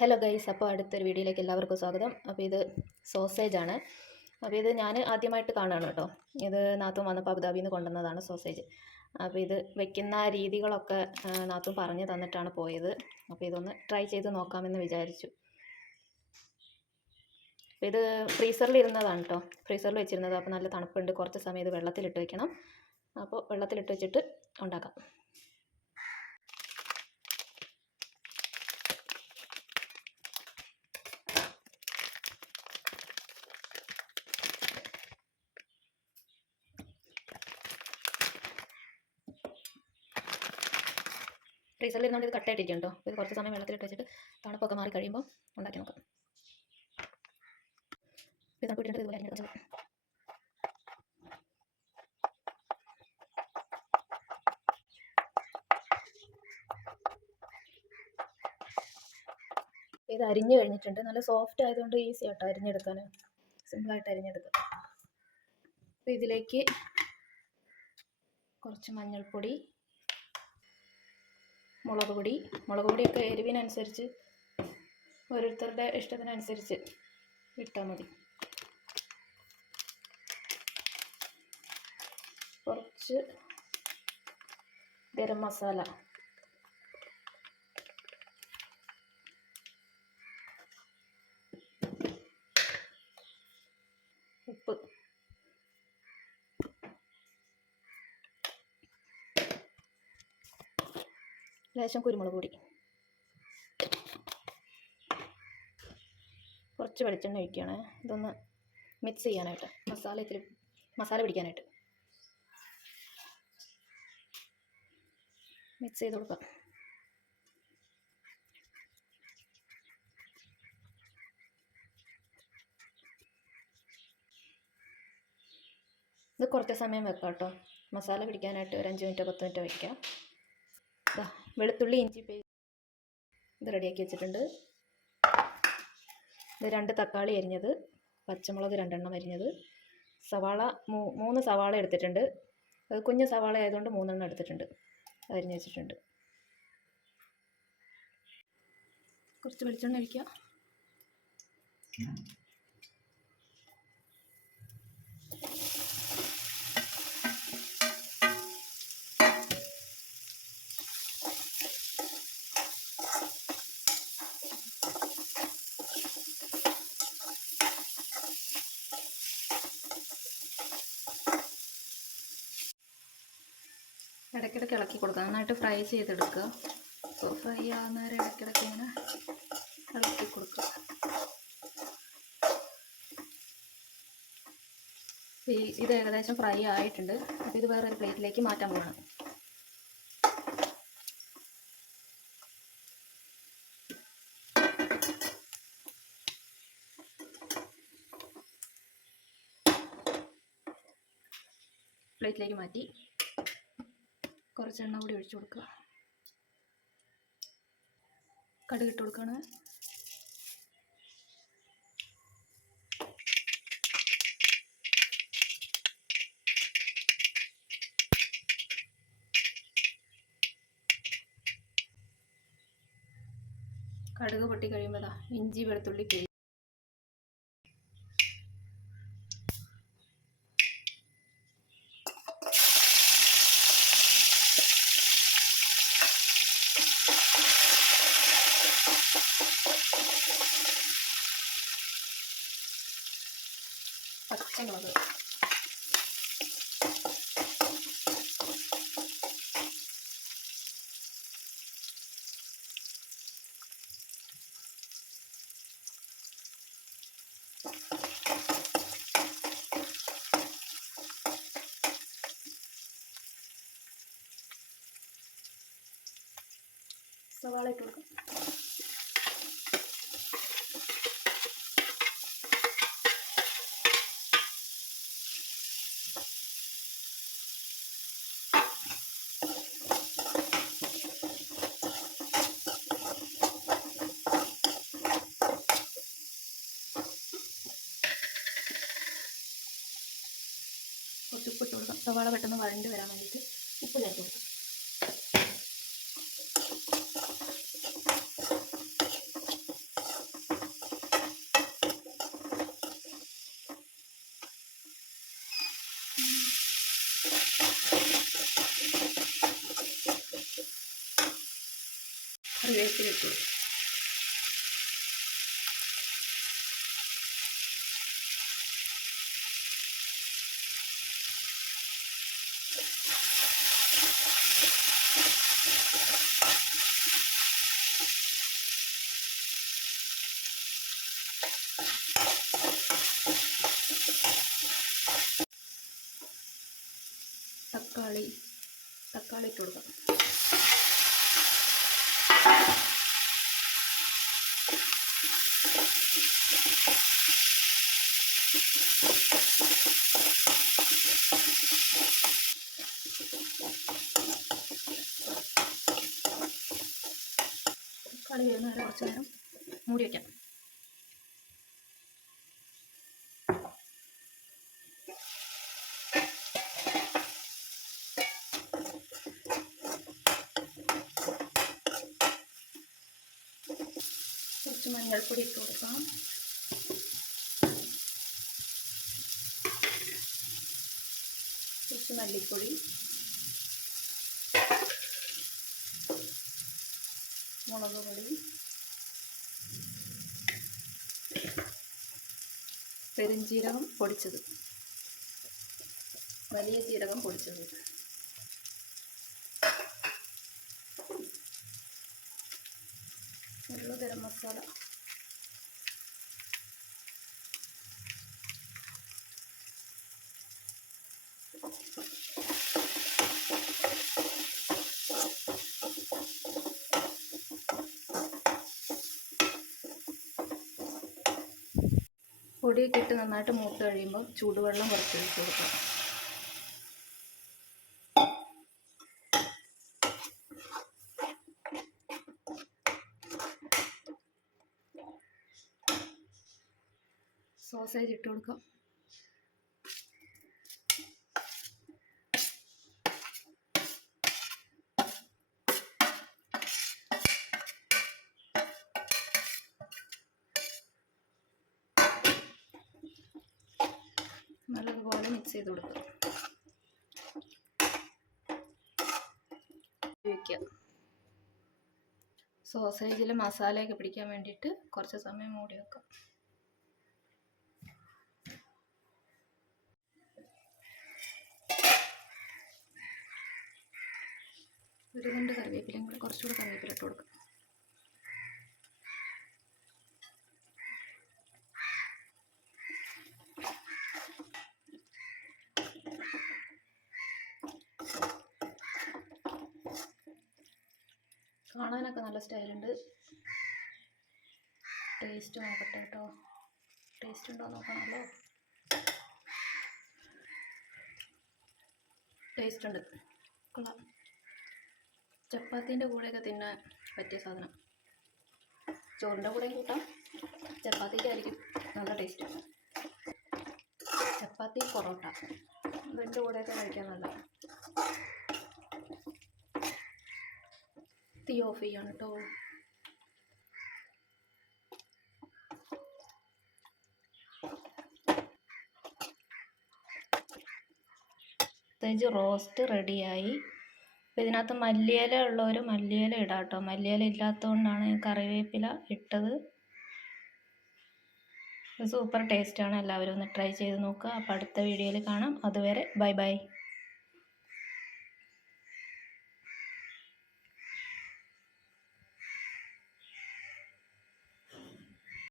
Hello guys അപ്പോൾ അടുത്തൊരു വീഡിയോയിലേക്ക് എല്ലാവർക്കും സ്വാഗതം. അപ്പോൾ ഇത് സോസേജ് ആണ്. അപ്പോൾ ഇത് ഞാൻ ആദ്യമായിട്ട് കാണുകയാണ് കേട്ടോ. ഇത് നാത്തും വന്നപ്പോൾ അബുദാബിയിൽ നിന്ന് കൊണ്ടുവന്നതാണ് സോസേജ് അപ്പോൾ ഇത് വെക്കുന്ന രീതികളൊക്കെ നാത്തും പറഞ്ഞു തന്നിട്ടാണ് പോയത്. അപ്പോൾ ഇതൊന്ന് ട്രൈ ചെയ്ത് നോക്കാമെന്ന് വിചാരിച്ചു. അപ്പോൾ ഇത് ഫ്രീസറിൽ ഇരുന്നതാണ് കേട്ടോ. ഫ്രീസറിൽ വെച്ചിരുന്നത്. അപ്പോൾ നല്ല തണുപ്പുണ്ട്. കുറച്ച് സമയം ഇത് വെള്ളത്തിലിട്ട് വെക്കണം. അപ്പോൾ വെള്ളത്തിലിട്ട് വെച്ചിട്ട് ഉണ്ടാക്കാം. ഫ്രീസറിൽ ഇരുന്നുകൊണ്ട് ഇത് കട്ടായിട്ടിരിക്കും കേട്ടോ ഇത് കുറച്ച് സമയം വെള്ളത്തിലിട്ട് വെച്ചിട്ട് തണുപ്പൊക്കെ മാറി കഴിയുമ്പോൾ ഉണ്ടാക്കി നോക്കാം. ഇത് അരിഞ്ഞു കഴിഞ്ഞിട്ടുണ്ട്. നല്ല സോഫ്റ്റ് ആയതുകൊണ്ട് ഈസി ആട്ടോ അരിഞ്ഞെടുക്കാൻ സിമ്പിളായിട്ട് അരിഞ്ഞെടുക്കാം. അപ്പോൾ ഇതിലേക്ക് കുറച്ച് മഞ്ഞൾപ്പൊടി മുളക് പൊടി. മുളക് പൊടിയൊക്കെ എരിവിനനുസരിച്ച് ഓരോരുത്തരുടെ ഇഷ്ടത്തിനനുസരിച്ച് ഇട്ടാൽ മതി. കുറച്ച് ഗരം മസാല ഉപ്പ് ലേശം കുരുമുളക് പൊടി. കുറച്ച് വെളിച്ചെണ്ണ ഒഴിക്കുകയാണ്. ഇതൊന്ന് മിക്സ് ചെയ്യാനായിട്ട്. മസാല ഇത്തിരി മസാല പിടിക്കാനായിട്ട്. മിക്സ് ചെയ്ത് കൊടുക്കാം. ഇത് കുറച്ച് സമയം വെക്കാം കേട്ടോ. മസാല പിടിക്കാനായിട്ട് ഒരു അഞ്ച് മിനിറ്റോ പത്ത് മിനിറ്റോ വയ്ക്കാം വെളുത്തുള്ളി ഇഞ്ചി പേസ്റ്റ് ഇത് റെഡിയാക്കി വെച്ചിട്ടുണ്ട്. ഇത് രണ്ട് തക്കാളി അരിഞ്ഞത് പച്ചമുളക് രണ്ടെണ്ണം അരിഞ്ഞത്. സവാള മൂന്ന് സവാള എടുത്തിട്ടുണ്ട്. അത് കുഞ്ഞ് സവാള ആയതുകൊണ്ട് മൂന്നെണ്ണം എടുത്തിട്ടുണ്ട്. അരിഞ്ഞ് വെച്ചിട്ടുണ്ട്. കുറച്ച് വെളിച്ചെണ്ണ ഒഴിക്കുക ഇടയ്ക്കിടയ്ക്ക് ഇളക്കി കൊടുക്കുക. നന്നായിട്ട് ഫ്രൈ ചെയ്തെടുക്കുക. സോ ഫ്രൈ ആകുന്നവരെ ഇടയ്ക്കിടയ്ക്ക് ഇങ്ങനെ ഇളക്കി കൊടുക്കുക. ഈ ഇത് ഏകദേശം ഫ്രൈ ആയിട്ടുണ്ട്. അപ്പോൾ ഇത് വേറൊരു പ്ലേറ്റിലേക്ക് മാറ്റാൻ പോകണം പ്ലേറ്റിലേക്ക് മാറ്റി. കുറച്ച് എണ്ണ കൂടി ഒഴിച്ചു കൊടുക്കുക. കടുക് ഇട്ട് കൊടുക്കുകയാണ്. കടുക് പൊട്ടി കഴിയുമ്പോൾ ഇഞ്ചി വെളുത്തുള്ളി പച്ചമുളക്. സവാള ഇട്ട് കൊടുക്കാം. സവാള പെട്ടെന്ന് വഴണ്ട് വരാൻ വേണ്ടിയിട്ട് ഉപ്പ് ചേർത്ത് കൊടുക്കും കറിവേപ്പിലിട്ട് കൊടുക്കും. തക്കാളി തക്കാളി ഇട്ട് കൊടുക്കാം. തക്കാളി വരുന്നവരെ കുറച്ച് നേരം മൂടി വയ്ക്കാം കുറച്ച് മഞ്ഞൾപ്പൊടി ഇട്ട് കൊടുക്കാം. കുറച്ച് മല്ലിപ്പൊടി. മുളക് പൊടി. പെരുംജീരകം പൊടിച്ചത്. വലിയ ജീരകം പൊടിച്ചത്. ഉള്ളു ഗരം മസാല. പൊടിയൊക്കെ ഇട്ട് നന്നായിട്ട് മൂത്ത് കഴിയുമ്പോൾ ചൂടുവെള്ളം കുറച്ച് ഒഴിച്ച് കൊടുക്കാം സോസേജ് ഇട്ട് കൊടുക്കാം. നല്ലതുപോലെ മിക്സ് ചെയ്ത് കൊടുക്കുക വയ്ക്കുക സോസേജിൽ മസാലയൊക്കെ പിടിക്കാൻ വേണ്ടിയിട്ട് കുറച്ച് സമയം മൂടി വെക്കാം. ഒരു രണ്ട് കറിവേപ്പിലയും കൂടെ കുറച്ചുകൂടെ കറിവേപ്പില ഇട്ട് കൊടുക്കാം. കാണാനൊക്കെ നല്ല സ്റ്റൈലുണ്ട്. ടേസ്റ്റ് നോക്കട്ടെ കേട്ടോ. ടേസ്റ്റ് ഉണ്ടോ നോക്കണമല്ലോ ടേസ്റ്റ് ഉണ്ട് കൊള്ളാം. ചപ്പാത്തീന്റെ കൂടെയൊക്കെ തിന്നാൻ പറ്റിയ സാധനം. ചോറിന്റെ കൂടെയും കൂട്ടാം. ചപ്പാത്തിക്കായിരിക്കും നല്ല ടേസ്റ്റ്. ചപ്പാത്തി പൊറോട്ട. ഇതിന്റെ കൂടെയൊക്കെ കഴിക്കാൻ നല്ലതാണ്. തീ ഓഫ് ചെയ്യാണ് കേട്ടോ പ്രത്യേകിച്ച് റോസ്റ്റ് റെഡിയായി. അപ്പോൾ ഇതിനകത്ത് മല്ലിയില ഉള്ളവർ മല്ലിയില ഇടാം കേട്ടോ മല്ലിയില ഇല്ലാത്തതുകൊണ്ടാണ് ഞാൻ കറിവേപ്പില ഇട്ടത്. സൂപ്പർ ടേസ്റ്റാണ്. എല്ലാവരും ഒന്ന് ട്രൈ ചെയ്ത് നോക്കുക അപ്പോൾ അടുത്ത വീഡിയോയിൽ കാണാം. അതുവരെ ബൈ ബൈ.